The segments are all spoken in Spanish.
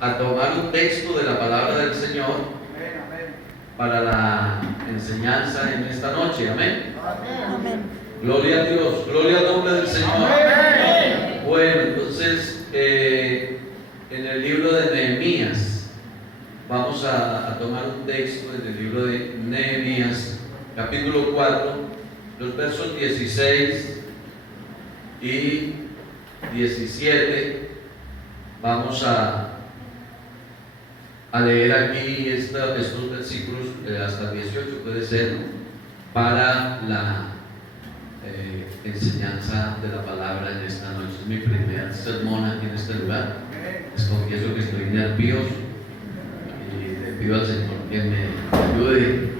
a tomar un texto de la palabra del Señor para la enseñanza en esta noche. Amén. Amén. Gloria a Dios, gloria al nombre del Señor. Bueno, entonces en el libro de Nehemías vamos a tomar un texto en el libro de Nehemías, capítulo 4, los versos 16 y 17. Vamos a leer aquí estos versículos hasta el 18, puede ser, para la enseñanza de la palabra en esta noche. Es mi primer sermón aquí en este lugar. Les confieso que estoy nervioso y le pido al Señor que me ayude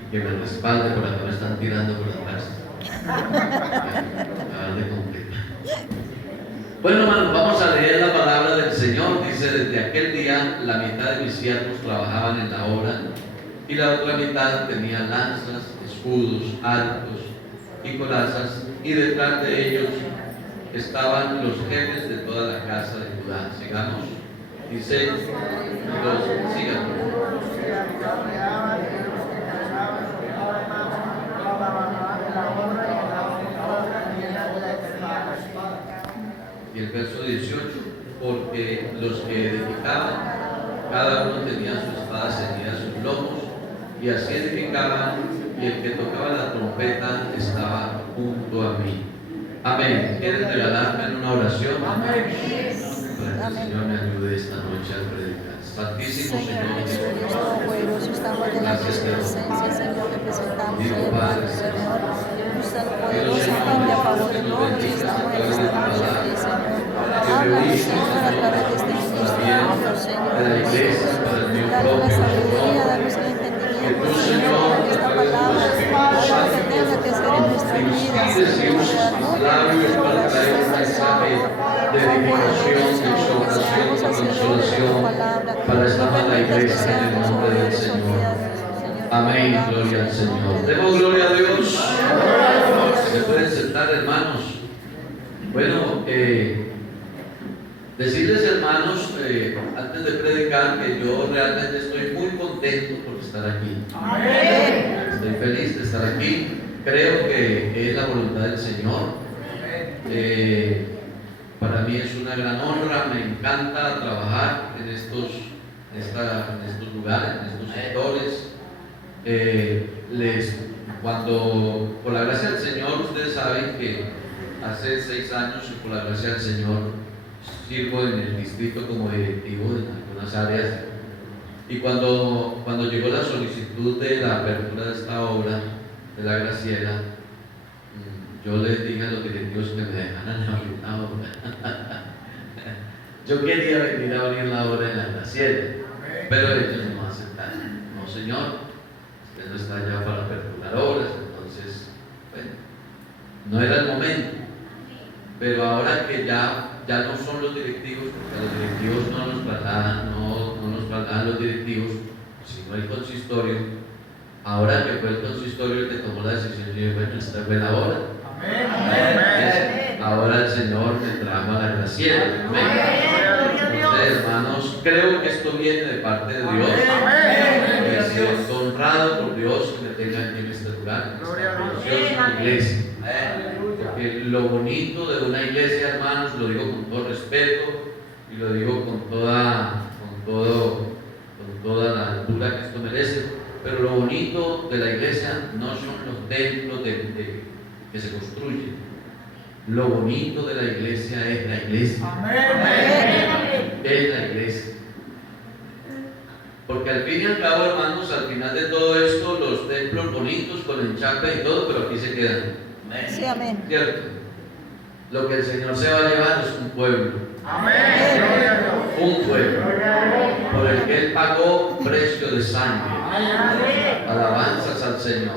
y que me respalde. Por acá me están tirando por atrás. Acabar de cumplir. Bueno, hermanos, vamos a leer la palabra del Señor. Dice: desde aquel día la mitad de mis siervos trabajaban en la obra y la otra mitad tenía lanzas, escudos, arcos y corazas, y detrás de ellos estaban los jefes de toda la casa de Judá. Sigamos. Dice, sigan. Y el verso 18, porque los que edificaban, cada uno tenía su espada ceñida a sus lomos, y así edificaban, y el que tocaba la trompeta estaba junto a mí. Amén. ¿Quieren regalarme en una oración? Amén. Para que el Señor me ayude esta noche a predicar. Santísimo Señor, Dios Todopoderoso, estamos delante de tu presencia, Señor, te presentamos, Señor, usa poderosamente a favor de todos, estamos en esta noche aquí, Señor. Háblanos, Señor, a través de este ministro, Señor. Danos la sabiduría, danos el entendimiento, Señor, para que esta palabra haga lo que tenga que hacer en nuestra vida, Señor. labios para traer un mensaje de edificación, de exhortación, de consolación para esta amada iglesia en el nombre del Señor. Amén, gloria al Señor. Demos gloria a Dios. Se pueden sentar, hermanos. Bueno, decirles, hermanos, antes de predicar, que yo realmente estoy muy contento por estar aquí. Estoy feliz de estar aquí. Creo que es la voluntad del Señor. Para mí es una gran honra, me encanta trabajar en estos lugares, en estos sectores. Cuando, por la gracia del Señor, ustedes saben que hace 6 años, y por la gracia del Señor, sirvo en el distrito como directivo en algunas áreas. Y cuando llegó la solicitud de la apertura de esta obra, de la Graciela, yo les dije a los directivos que me dejaran abrir la obra. Yo quería venir a abrir la obra en la Graciela, pero ellos no aceptaron. No, señor, usted no está ya para aperturar obras. Entonces, bueno, no era el momento. Pero ahora que ya no son los directivos, porque los directivos no nos trasladan los directivos, sino el consistorio. Ahora que fue el consistorio el que tomó la decisión, yo dije, bueno, esta fue la hora. Ahora el Señor me trajo a la Graciela. Entonces, hermanos, creo que esto viene de parte de Dios. Y siento honrado por Dios que me tenga aquí en este lugar, en esta preciosa iglesia. Porque lo bonito de una iglesia, hermanos, lo digo con todo respeto y lo digo con toda la altura que esto merece, pero lo bonito de la iglesia no son los templos que se construyen. Lo bonito de la iglesia es la iglesia. Es la iglesia. Porque al fin y al cabo, hermanos, al final de todo esto, los templos bonitos con enchape y todo, pero aquí se quedan. Sí, amén. ¿Cierto? Lo que el Señor se va a llevar es un pueblo. Un pueblo por el que Él pagó precio de sangre. Alabanzas al Señor.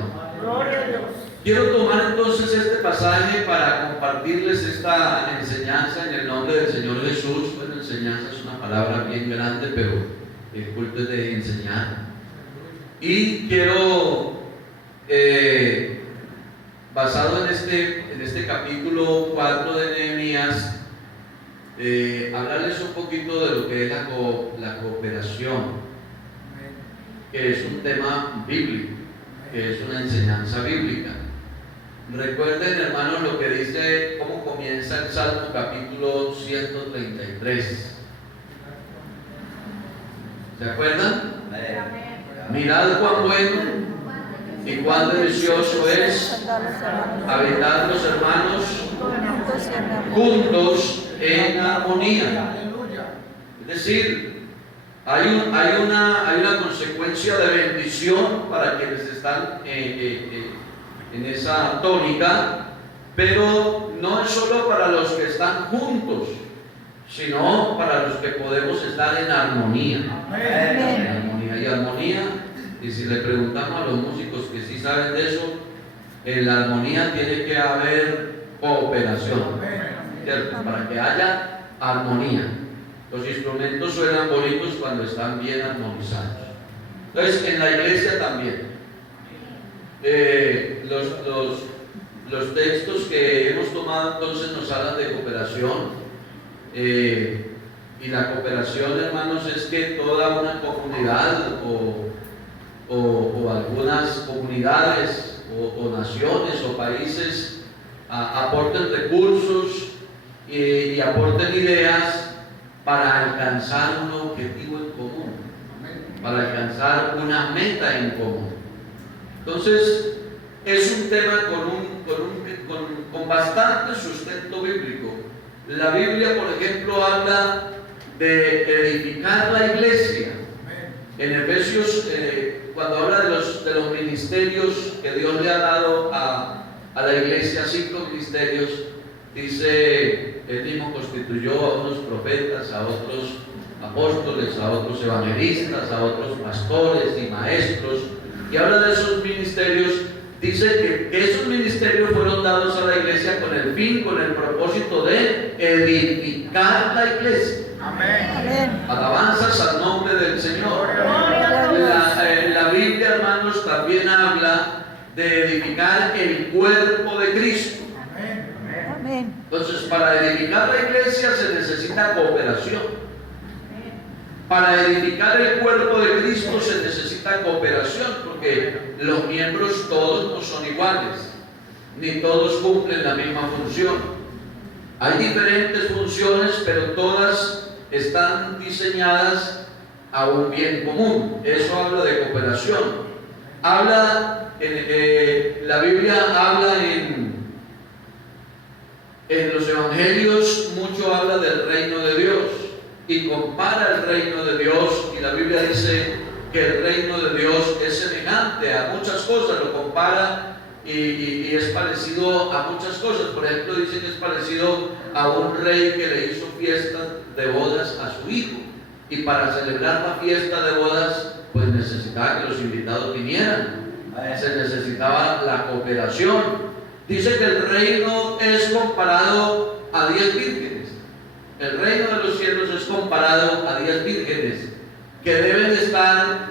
Quiero tomar entonces este pasaje para compartirles esta enseñanza en el nombre del Señor Jesús. Bueno, enseñanza es una palabra bien grande, pero el culto es de enseñar. Y quiero, basado en este capítulo 4 de Nehemías, hablarles un poquito de lo que es la cooperación, que es un tema bíblico, que es una enseñanza bíblica. Recuerden, hermanos, lo que dice, cómo comienza el Salmo capítulo 133. ¿Se acuerdan? Mirad cuán bueno y cuán delicioso es habitar los hermanos juntos en armonía. Es decir, hay una consecuencia de bendición para quienes están en esa tónica, pero no es solo para los que están juntos, sino para los que podemos estar en armonía. En armonía y armonía. Y si le preguntamos a los músicos que sí saben de eso, en la armonía tiene que haber cooperación, ¿cierto? Para que haya armonía. Los instrumentos suenan bonitos cuando están bien armonizados. Entonces, en la iglesia también. Los textos que hemos tomado entonces nos hablan de cooperación. Y la cooperación, hermanos, es que toda una comunidad o algunas comunidades o naciones o países aporten recursos y aporten ideas para alcanzar un objetivo en común, para alcanzar una meta en común. Entonces, es un tema con bastante sustento bíblico. La Biblia, por ejemplo, habla de edificar la iglesia. En Efesios, cuando habla de los ministerios que Dios le ha dado a la iglesia, 5 ministerios, dice, Él mismo constituyó a unos profetas, a otros apóstoles, a otros evangelistas, a otros pastores y maestros, y habla de esos ministerios. Dice que esos ministerios fueron dados a la iglesia con el fin, con el propósito de edificar la iglesia. Amén. Alabanzas al nombre del Señor. La Biblia, hermanos, también habla de edificar el cuerpo de Cristo. Amén. Entonces, para edificar la iglesia se necesita cooperación. Para edificar el cuerpo de Cristo se necesita cooperación, porque los miembros todos no son iguales, ni todos cumplen la misma función. Hay diferentes funciones, pero todas están diseñadas a un bien común. Eso habla de cooperación. La Biblia habla en los evangelios, mucho habla del reino de Dios y compara el reino de Dios, y la Biblia dice que el reino de Dios es semejante a muchas cosas, lo compara y es parecido a muchas cosas. Por ejemplo, dice que es parecido a un rey que le hizo fiesta de bodas a su hijo, y para celebrar la fiesta de bodas pues necesitaba que los invitados vinieran, se necesitaba la cooperación. Dice que el reino es comparado a 10 vírgenes. El reino de los cielos es comparado a 10 vírgenes que deben estar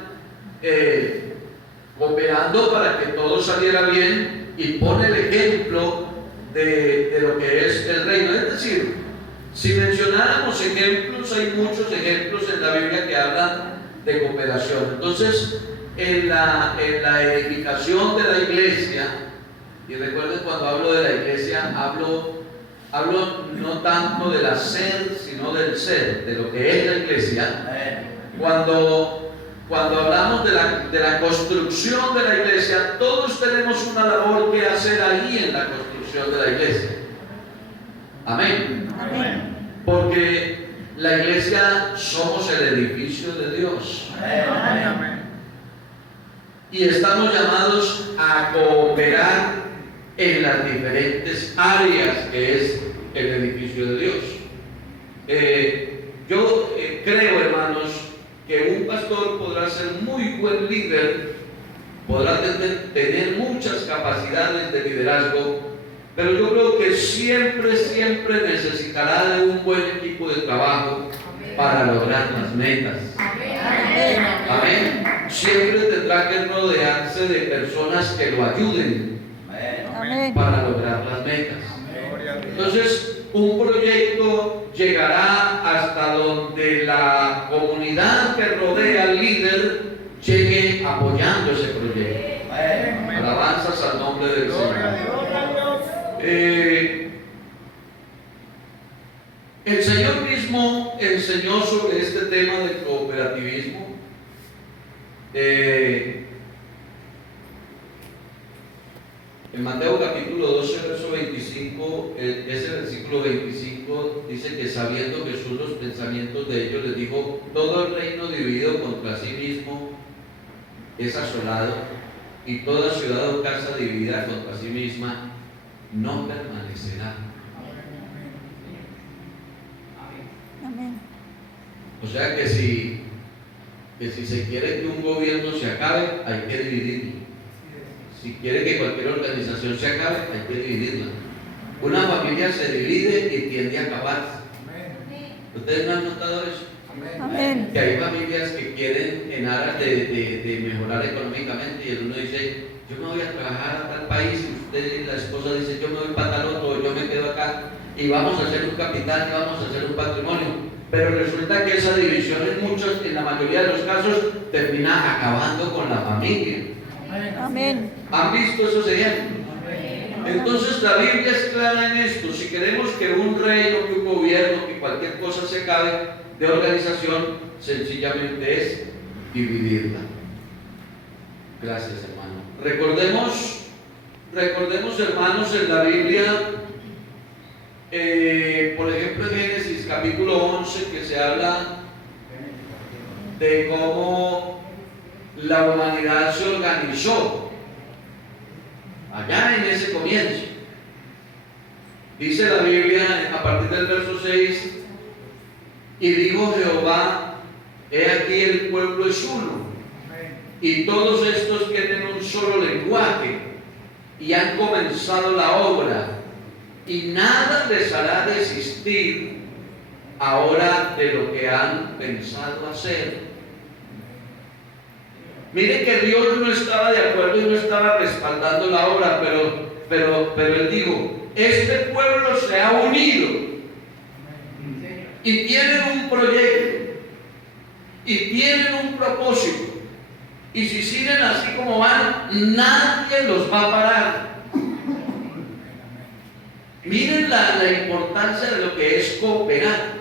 cooperando para que todo saliera bien, y pone el ejemplo de lo que es el reino. Es decir, si mencionáramos ejemplos, hay muchos ejemplos en la Biblia que hablan de cooperación. Entonces, en la edificación de la iglesia, y recuerden, cuando hablo de la iglesia, hablo no tanto del hacer, sino del ser, de lo que es la iglesia. Cuando hablamos de la construcción de la iglesia, todos tenemos una labor que hacer ahí en la construcción de la iglesia. Amén. Amén. Porque la iglesia somos el edificio de Dios. Amén. Y estamos llamados a cooperar en las diferentes áreas que es el edificio de Dios. Yo creo, hermanos, que un pastor podrá ser muy buen líder, podrá tener muchas capacidades de liderazgo, pero yo creo que siempre necesitará de un buen equipo de trabajo para lograr las metas. Amén. Amén. Siempre tendrá que rodearse de personas que lo ayuden para lograr las metas. Entonces, un proyecto llegará hasta donde la comunidad que rodea al líder llegue apoyando ese proyecto. Alabanzas al nombre del Señor. El Señor mismo enseñó sobre este tema del cooperativismo. En Mateo capítulo 12, verso 25, ese versículo 25 dice que sabiendo Jesús los pensamientos de ellos, les dijo: todo el reino dividido contra sí mismo es asolado, y toda ciudad o casa dividida contra sí misma no permanecerá. Amén. O sea que si se quiere que un gobierno se acabe, hay que dividirlo. Si quiere que cualquier organización se acabe, hay que dividirla. Una familia se divide y tiende a acabarse. ¿Ustedes no han notado eso? Amén. Que hay familias que quieren en aras de mejorar económicamente, y el uno dice: yo me voy a trabajar a tal país, y usted, la esposa, dice: yo me voy para tal otro, yo me quedo acá, y vamos a hacer un capital, y vamos a hacer un patrimonio. Pero resulta que esa división en la mayoría de los casos termina acabando con la familia. Amén. ¿Han visto esos ejemplos? Entonces la Biblia es clara en esto. Si queremos que un reino, que un gobierno, que cualquier cosa se acabe de organización, sencillamente es dividirla. Gracias, hermano. Recordemos, hermanos, en la Biblia, por ejemplo en Génesis capítulo 11, que se habla de cómo la humanidad se organizó allá en ese comienzo. Dice la Biblia a partir del verso 6: y dijo Jehová: he aquí el pueblo es uno, y todos estos tienen un solo lenguaje, y han comenzado la obra, y nada les hará desistir ahora de lo que han pensado hacer. Miren que Dios no estaba de acuerdo y no estaba respaldando la obra, pero Él dijo: este pueblo se ha unido y tienen un proyecto y tienen un propósito, y si siguen así como van, nadie los va a parar. Miren la importancia de lo que es cooperar.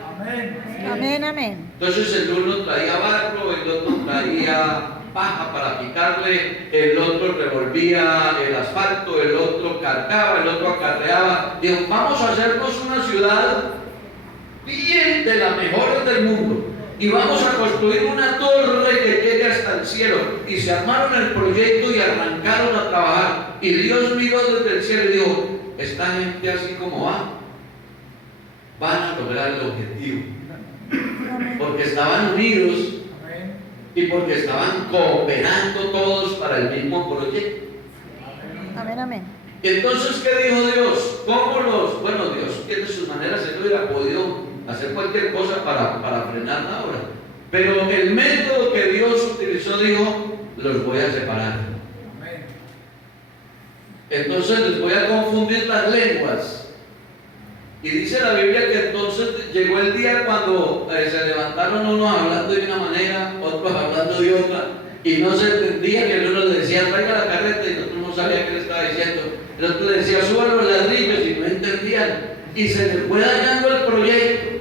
Amén, amén. Entonces el uno traía barro, el otro traía paja para picarle, el otro revolvía el asfalto, el otro cargaba, el otro acarreaba. Dijo: vamos a hacernos una ciudad bien, de las mejores del mundo, y vamos a construir una torre que llegue hasta el cielo. Y se armaron el proyecto y arrancaron a trabajar, y Dios miró desde el cielo y dijo: esta gente así como van a lograr el objetivo, porque estaban unidos y porque estaban cooperando todos para el mismo proyecto. Amén, amén. Entonces, ¿qué dijo Dios? Bueno, Dios tiene sus maneras. Él hubiera podido hacer cualquier cosa para frenar la obra, pero el método que Dios utilizó, dijo: los voy a separar. Entonces les voy a confundir las lenguas. Y dice la Biblia que entonces llegó el día cuando se levantaron unos hablando de una manera, otros hablando de otra, y no se entendía, que el uno le decía: traiga la carreta, y el otro no sabía qué le estaba diciendo. El otro le decía: suban los ladrillos, y no entendían, y se les fue dañando el proyecto.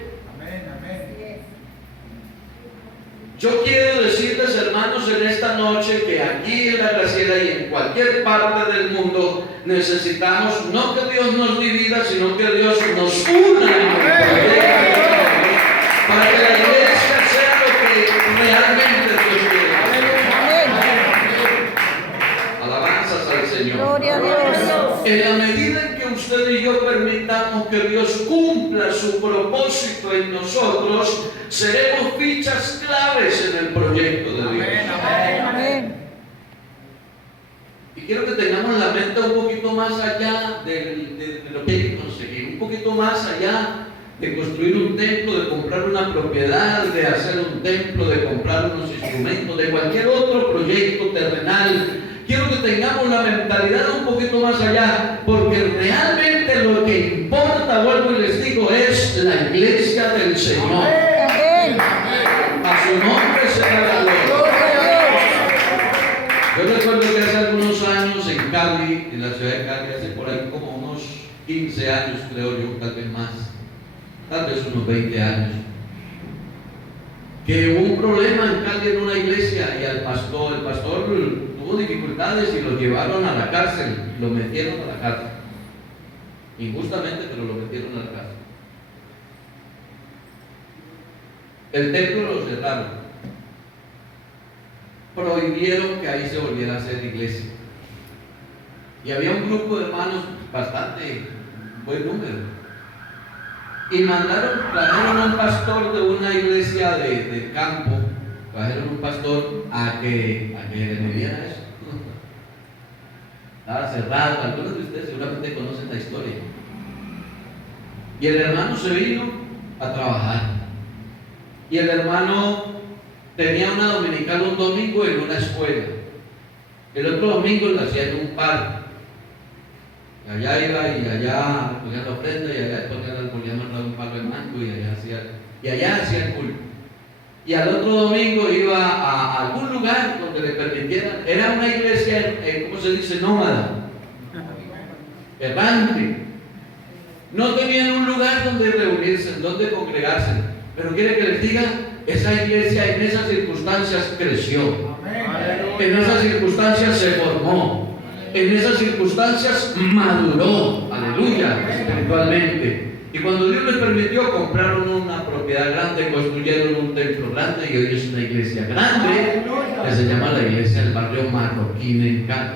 Yo quiero decirles, hermanos, en esta noche, que aquí en La Graciela y en cualquier parte del mundo necesitamos no que Dios nos divida, sino que Dios nos una en el proyecto, para que la iglesia sea lo que realmente Dios quiere. Alabanzas al Señor. Gloria a Dios. En la medida en que usted y yo permitamos que Dios cumpla su propósito en nosotros, seremos fichas claves en el proyecto de Dios. Amén. Y quiero que tengamos la mente un poquito más allá de lo que hay que conseguir, un poquito más allá de construir un templo, de comprar una propiedad, de hacer un templo, de comprar unos instrumentos, de cualquier otro proyecto terrenal. Quiero que tengamos la mentalidad un poquito más allá, porque realmente lo que importa, vuelvo y les digo, es la iglesia del Señor. Amén. A su nombre será la gloria. Yo recuerdo que hace algunos años en Cali, en la ciudad de Cali, hace por ahí como unos 15 años, creo yo, tal vez más, tal vez unos 20 años, que hubo un problema en Cali en una iglesia y el pastor tuvo dificultades y lo llevaron a la cárcel, lo metieron a la cárcel. Injustamente, pero lo metieron a la cárcel. El templo lo cerraron. Prohibieron que ahí se volviera a hacer iglesia. Y había un grupo de hermanos bastante buen número. Y trajeron a un pastor de una iglesia de campo, trajeron un pastor a que remediara eso. Estaba cerrado, algunos de ustedes seguramente conocen la historia. Y el hermano se vino a trabajar. Y el hermano tenía una dominical un domingo en una escuela. El otro domingo lo hacía en un parque. Y allá iba y allá ponía la ofrenda y allá ponía un palo de mango y allá hacía el culto. Y al otro domingo iba a algún lugar donde le permitieran. Era una iglesia, ¿cómo se dice? Nómada, errante. No tenían un lugar donde reunirse, donde congregarse. Pero quiere que les diga, esa iglesia en esas circunstancias creció. En esas circunstancias se formó. En esas circunstancias maduró. Aleluya, espiritualmente. Y cuando Dios les permitió, compraron una propiedad grande, construyeron un templo grande y hoy es una iglesia grande que se llama la iglesia del barrio Marroquín en Cali.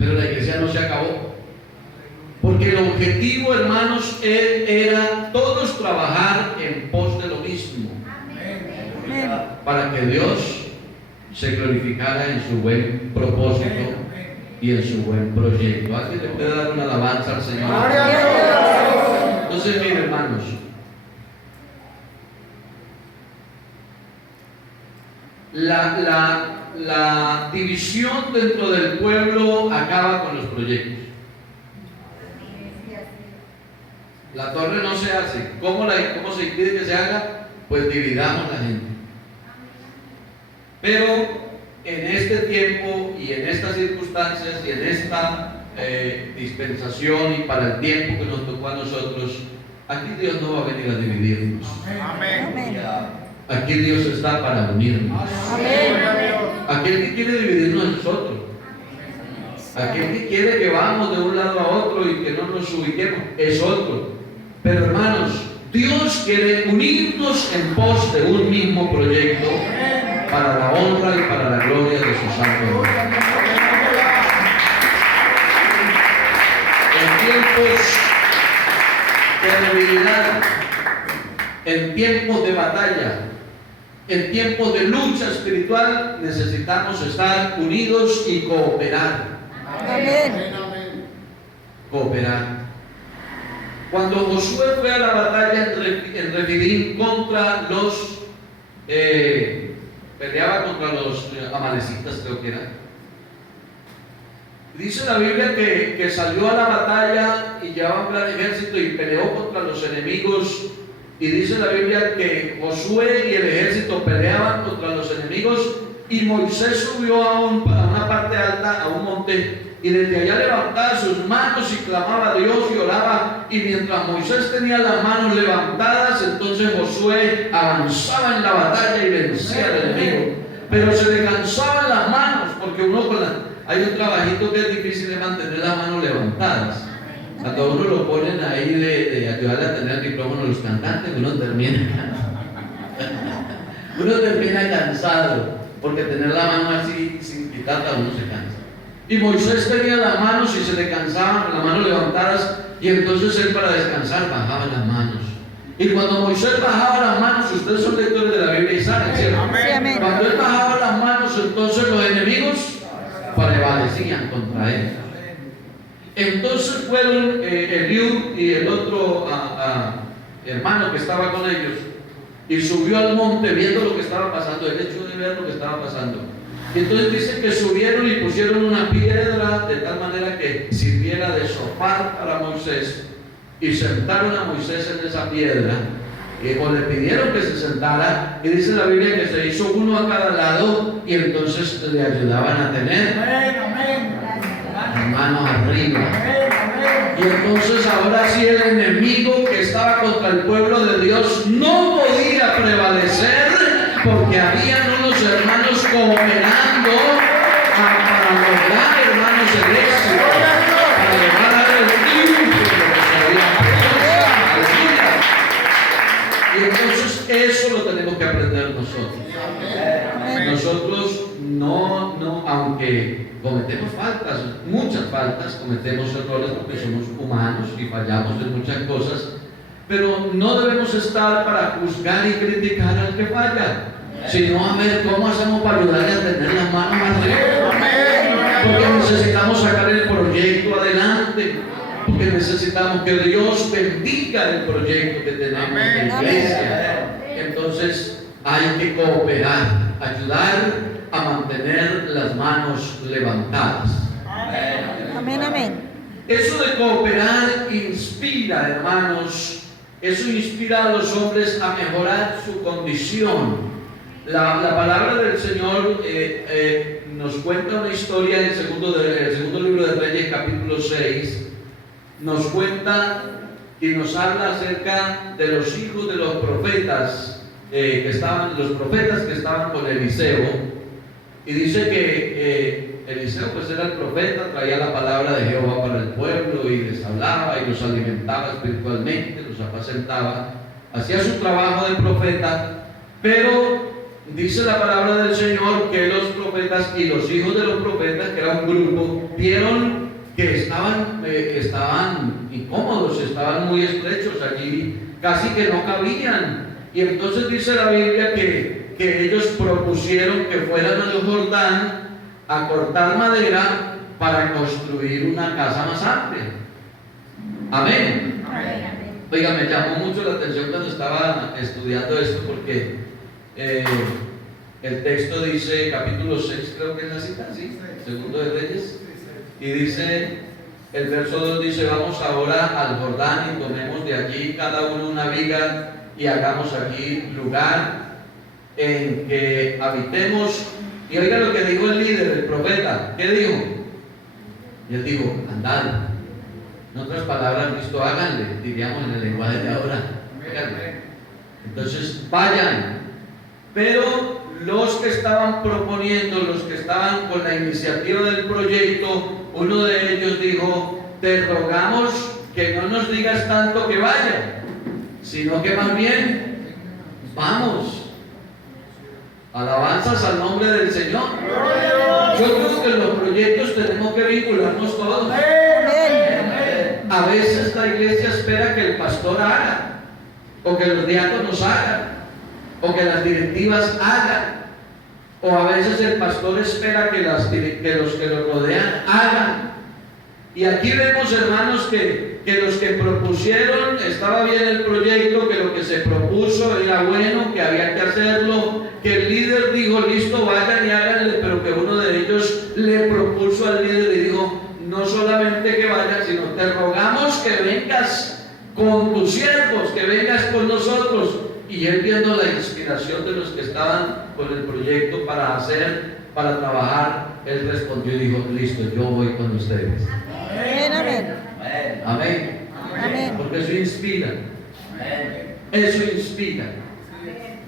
Pero la iglesia no se acabó. Porque el objetivo, hermanos, era todos trabajar en pos de lo mismo. Para que Dios se glorificara en su buen propósito y en su buen proyecto. ¿Alguien le puede dar una alabanza al Señor? Entonces, miren, hermanos, la división dentro del pueblo acaba con los proyectos. La torre no se hace. ¿Cómo se impide que se haga? Pues dividamos la gente. Pero en este tiempo y en estas circunstancias y en esta dispensación y para el tiempo que nos tocó a nosotros, aquí Dios no va a venir a dividirnos. Amén. Aquí Dios está para unirnos. Aquel que quiere dividirnos es nosotros. Aquel que quiere que vamos de un lado a otro y que no nos ubiquemos es otro. Pero hermanos, Dios quiere unirnos en pos de un mismo proyecto para la honra y para la gloria de su santo nombre. En tiempos de debilidad, en tiempos de batalla, en tiempos de lucha espiritual, necesitamos estar unidos y cooperar. Amén. Cooperar. Cuando Josué fue a la batalla en Refidim contra los peleaba contra los amalecitas, creo que era. Dice la Biblia que salió a la batalla y llevaba un gran ejército y peleó contra los enemigos. Y dice la Biblia que Josué y el ejército peleaban contra los enemigos y Moisés subió a una parte alta, a un monte, y desde allá levantaba sus manos y clamaba a Dios y oraba. Y mientras Moisés tenía las manos levantadas, entonces Josué avanzaba en la batalla y vencía al enemigo. Pero se le cansaban las manos, porque hay un trabajito que es difícil de mantener las manos levantadas. Cuando uno lo ponen ahí de ayudarle a tener el micrófono a los cantantes, uno termina cansado, porque tener la mano así sin quitarla uno se cansa. Y Moisés tenía las manos y se le cansaban las manos levantadas, y entonces él, para descansar, bajaba las manos. Y cuando Moisés bajaba las manos, ustedes son lectores de la Biblia y saben, ¿cierto? Amén. Cuando él bajaba las manos, entonces los enemigos prevalecían contra él. Entonces fueron Eliud y el otro hermano que estaba con ellos, y subió al monte viendo lo que estaba pasando. El hecho de ver lo que estaba pasando. Y entonces dice que subieron y pusieron una piedra de tal manera que sirviera de sofá para Moisés. y sentaron a Moisés en esa piedra, o le pidieron que se sentara, y dice la Biblia que se hizo uno a cada lado, y entonces le ayudaban a tener las manos arriba. Y entonces ahora sí el enemigo que estaba contra el pueblo de Dios no podía prevalecer, porque habían unos hermanos cooperando para lograr, hermanos, el éxito, para lograr el triunfo de lo que se había. Y entonces eso lo tenemos que aprender nosotros. Nosotros no, aunque cometemos faltas, muchas faltas, cometemos errores porque somos humanos y fallamos en muchas cosas, pero no debemos estar para juzgar y criticar al que falla, sino a ver cómo hacemos para ayudarle a tener las manos más arriba. Porque necesitamos sacar el proyecto adelante, porque necesitamos que Dios bendiga el proyecto que tenemos en la iglesia. Entonces hay que cooperar, ayudar a mantener las manos levantadas. Amén, amén. Eso de cooperar inspira, hermanos, eso inspira a los hombres a mejorar su condición. La palabra del Señor nos cuenta una historia en el segundo libro de Reyes, capítulo 6. Nos cuenta y nos habla acerca de los hijos de los profetas que estaban con Eliseo. Y dice que Eliseo pues era el profeta, traía la palabra de Jehová para el pueblo y les hablaba y los alimentaba espiritualmente, los apacentaba, hacía su trabajo de profeta, pero dice la palabra del Señor que los profetas y los hijos de los profetas, que era un grupo, vieron que estaban incómodos, estaban muy estrechos allí, casi que no cabían. Y entonces dice la Biblia que ellos propusieron que fueran al Jordán a cortar madera para construir una casa más amplia. Amén. Oiga, me llamó mucho la atención cuando estaba estudiando esto, porque el texto dice, capítulo 6, creo que es la cita, ¿sí? Segundo de Reyes, y dice, el verso 2 dice, vamos ahora al Jordán y tomemos de allí cada uno una viga y hagamos aquí lugar en que habitemos. Y oiga lo que dijo el líder, el profeta. ¿Qué dijo? Y él dijo, andad. En otras palabras, Cristo, háganle, diríamos en el lenguaje de ahora. Entonces, vayan. Pero los que estaban proponiendo, los que estaban con la iniciativa del proyecto, uno de ellos dijo, te rogamos que no nos digas tanto que vaya, sino que más bien, vamos. Alabanzas al nombre del Señor. Yo creo que en los proyectos tenemos que vincularnos todos. A veces la iglesia espera que el pastor haga, o que los diáconos hagan, o que las directivas hagan, o a veces el pastor espera que los que lo rodean hagan. Y aquí vemos, hermanos, que los que propusieron, estaba bien el proyecto, que lo que se propuso era bueno, que había que hacerlo, que el líder dijo, listo, vayan y háganle, pero que uno de ellos le propuso al líder y dijo, no solamente que vayas, sino te rogamos que vengas con tus siervos, que vengas con nosotros. Y él, viendo la inspiración de los que estaban con el proyecto para trabajar, él respondió y dijo, listo, yo voy con ustedes. Amén, amén. Amén. Amén. Porque eso inspira. Eso inspira.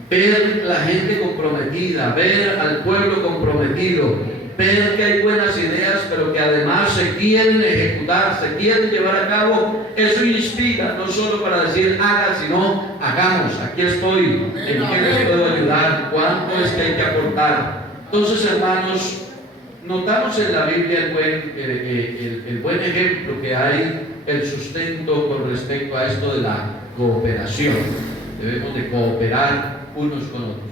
Ver la gente comprometida, ver al pueblo comprometido, ver que hay buenas ideas, pero que además se quieren ejecutar, se quieren llevar a cabo. Eso inspira, no solo para decir haga, sino hagamos. Aquí estoy, ¿en qué les puedo ayudar? ¿Cuánto es que hay que aportar? Entonces, hermanos, notamos en la Biblia el buen ejemplo que hay, el sustento con respecto a esto de la cooperación. Debemos de cooperar unos con otros.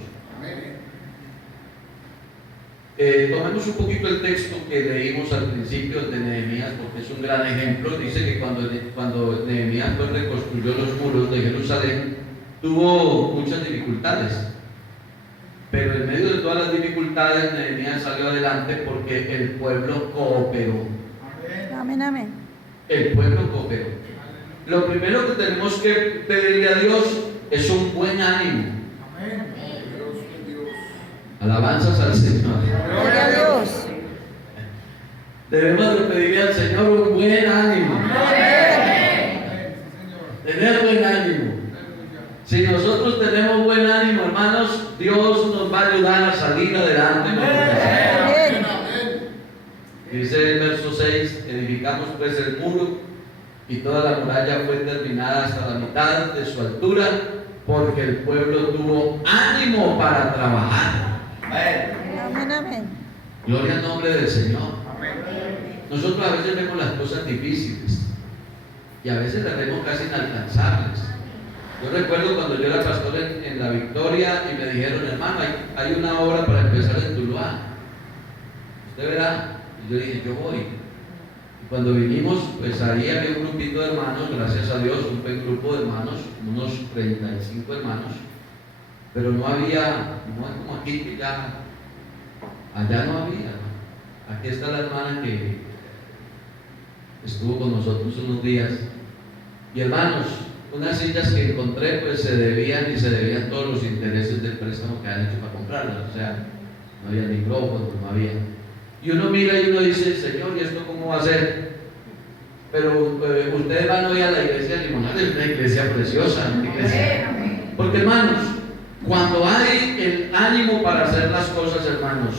Tomemos un poquito el texto que leímos al principio de Nehemías, porque es un gran ejemplo. Dice que cuando Nehemías reconstruyó los muros de Jerusalén, tuvo muchas dificultades. Pero en medio de todas las dificultades, Nehemías salió adelante porque el pueblo cooperó. Amén, amén. El pueblo cooperó. Lo primero que tenemos que pedirle a Dios es un buen ánimo. Alabanzas al Señor. Gloria a Dios. Debemos de pedirle al Señor un buen ánimo. Tener buen ánimo. Si nosotros tenemos buen ánimo, hermanos, Dios nos va a ayudar a salir adelante. Dice el verso 6: edificamos pues el muro y toda la muralla fue terminada hasta la mitad de su altura, porque el pueblo tuvo ánimo para trabajar. Amén, amén. Gloria al nombre del Señor. Nosotros a veces vemos las cosas difíciles y a veces las vemos casi inalcanzables. Yo recuerdo cuando yo era pastor en La Victoria y me dijeron: hermano, hay una obra para empezar en Tuluá, ¿usted verá? Y yo dije: yo voy. Y cuando vinimos, pues ahí había un grupito de hermanos, gracias a Dios, un buen grupo de hermanos, unos 35 hermanos, pero no había, no es como aquí que ya, allá no había. Aquí está la hermana que estuvo con nosotros unos días. Y hermanos, unas sillas que encontré pues se debían todos los intereses del préstamo que han hecho para comprarlas. O sea, no había micrófonos, no había. Y uno mira y uno dice: Señor, ¿y esto cómo va a ser? Pero ustedes van hoy a la iglesia de Limonares, es una iglesia preciosa, una iglesia. Porque hermanos, cuando hay el ánimo para hacer las cosas, hermanos,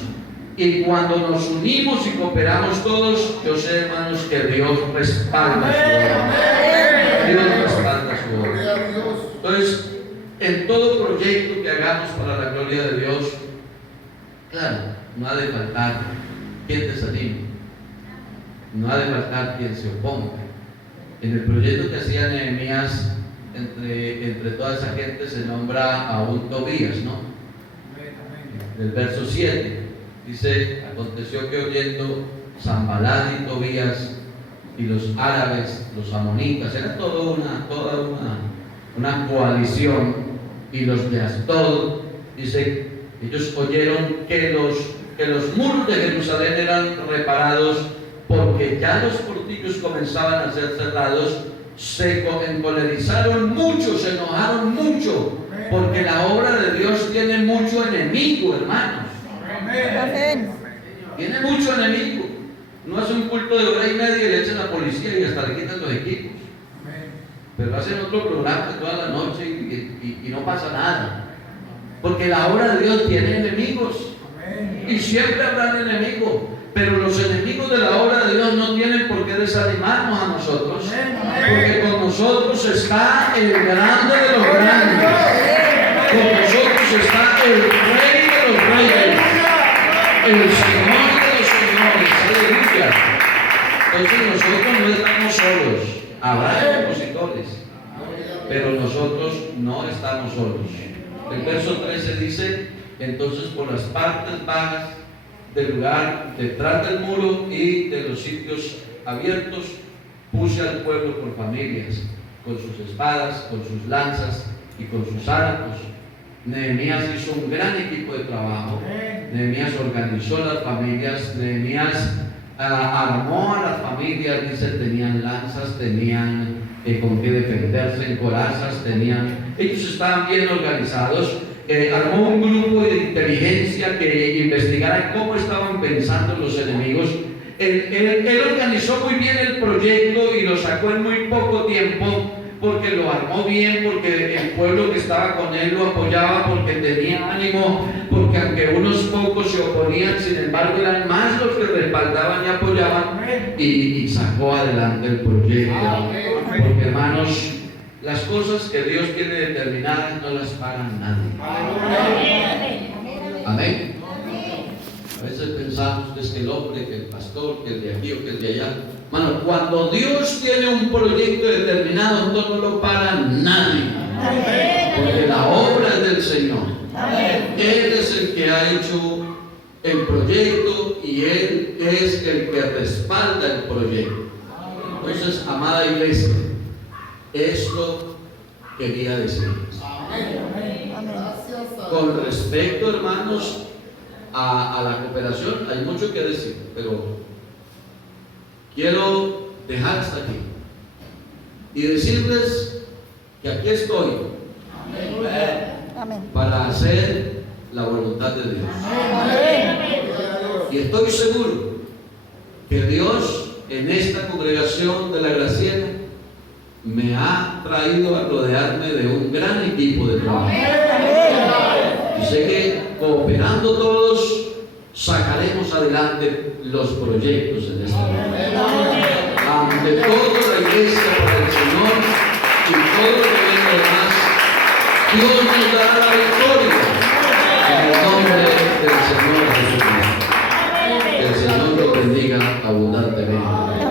y cuando nos unimos y cooperamos todos, yo sé, hermanos, que Dios respalda su obra. Dios respalda su obra. Entonces, en todo proyecto que hagamos para la gloria de Dios, claro, no ha de faltar quien desanime, no ha de faltar quien se oponga. En el proyecto que hacía Nehemías, entre toda esa gente se nombra a un Tobías, ¿no? Del verso 7 dice: aconteció que oyendo Sanballat y Tobías y los árabes, los amonitas, era toda una coalición, y los de Asdod, dice, ellos oyeron que los muros de Jerusalén eran reparados, porque ya los portillos comenzaban a ser cerrados. Se encolerizaron mucho, se enojaron mucho, porque la obra de Dios tiene mucho enemigo, hermanos. Amén. Tiene mucho enemigo. No hace un culto de hora y media y le echan a la policía y hasta le quitan los equipos. Pero hacen otro programa toda la noche y no pasa nada. Porque la obra de Dios tiene enemigos. Y siempre habrán enemigos. Pero los enemigos de la obra de Dios no tienen por qué desanimarnos a nosotros. Porque con nosotros está el grande de los grandes. Con nosotros está el rey de los reyes. El Señor de los señores. Aleluya. Entonces nosotros no estamos solos. Habrá opositores, pero nosotros no estamos solos. El verso 13 dice: entonces por las partes bajas del lugar, detrás del muro y de los sitios abiertos, puse al pueblo por familias, con sus espadas, con sus lanzas y con sus arcos. Nehemías hizo un gran equipo de trabajo. Nehemías organizó las familias. Nehemías armó a las familias. Dice, tenían lanzas, tenían con qué defenderse, corazas, ellos estaban bien organizados. Armó un grupo de inteligencia que investigara cómo estaban pensando los enemigos. Él organizó muy bien el proyecto y lo sacó en muy poco tiempo, porque lo armó bien, porque el pueblo que estaba con él lo apoyaba, porque tenía ánimo, porque aunque unos pocos se oponían, sin embargo eran más los que respaldaban y apoyaban, y sacó adelante el proyecto. Porque, hermanos, las cosas que Dios tiene determinadas no las paran nadie. Amén. A veces pensamos que es que el hombre, que el pastor, que el de aquí o que el de allá. Hermano, cuando Dios tiene un proyecto determinado, no lo para nadie. Porque la obra es del Señor. Él es el que ha hecho el proyecto y Él es el que respalda el proyecto. Entonces, amada iglesia, esto quería decirles. Con respecto, hermanos, a la cooperación, hay mucho que decir, pero quiero dejar hasta aquí. y decirles que aquí estoy Amén. para hacer la voluntad de Dios. Y estoy seguro que Dios en esta congregación de la Graciela me ha traído a rodearme de un gran equipo de trabajo. Y sé que cooperando todos sacaremos adelante los proyectos en esta vida. Ante todo la iglesia para el Señor y todo lo que viene demás, Dios nos dará la victoria en el nombre del Señor Jesucristo. Que el Señor lo bendiga abundantemente.